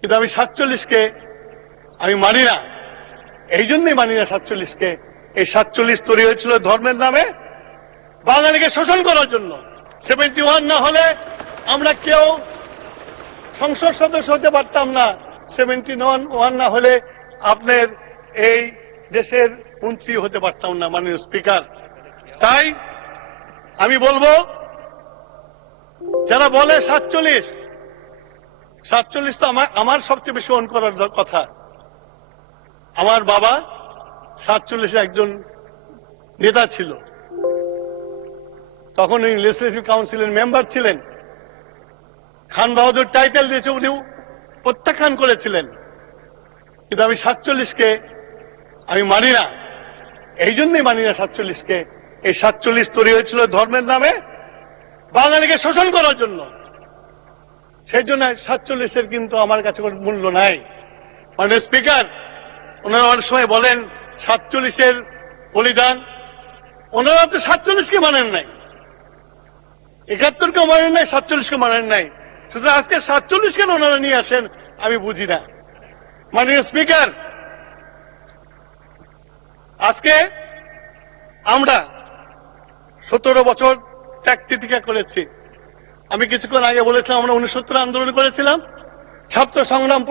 কিন্তু আমি 47-কে আমি মানি না। এই জন্যই মানি না 47-কে। এই 47 তৈরি হয়েছিল ধর্মের নামে, বাঙালিকে শোষণ করার জন্য। 71 না হলে আমরা কেউ সংসদ সদস্য হতে পারতাম না। 71 না হলে আপনার এই দেশের মন্ত্রী হতে পারতাম না, মাননীয় স্পিকার। তাই আমি বলবো, যারা বলে 47 তো আমার সবচেয়ে বেশি অন করার কথা। আমার বাবা 47 একজন নেতা ছিল, তখন উনি লেজিসলেটিভ কাউন্সিলের মেম্বার ছিলেন। খান বাহাদুর টাইটেল দিয়েছে, উনি প্রত্যাখ্যান করেছিলেন। কিন্তু আমি 47-কে আমি মানি না। এই জন্যই মানি না 47-কে। এই 47 তৈরি হয়েছিল ধর্মের নামে, বাঙালিকে শোষণ করার জন্য। সেই জন্য 47-এর কিন্তু আমার কাছে কোনো মূল্য নাই। মাননীয় স্পিকার, ওনারা অনেক সময় বলেন 47-এর বলিদান, ওনারা তো 47-কে মানেন নাই, 71-কে মানেন নাই, 47-কে মানেন নাই। সুতরাং আজকে 47 কেন ওনারা নিয়ে আসেন আমি বুঝি না। মাননীয় স্পিকার, আজকে আমরা 17 বছর ত্যাগ তিতিক্ষা করেছি। আমি কিছুক্ষণ আগে বলেছিলাম আমরা 69 আন্দোলন করেছিলাম, ছাত্র সংগ্রাম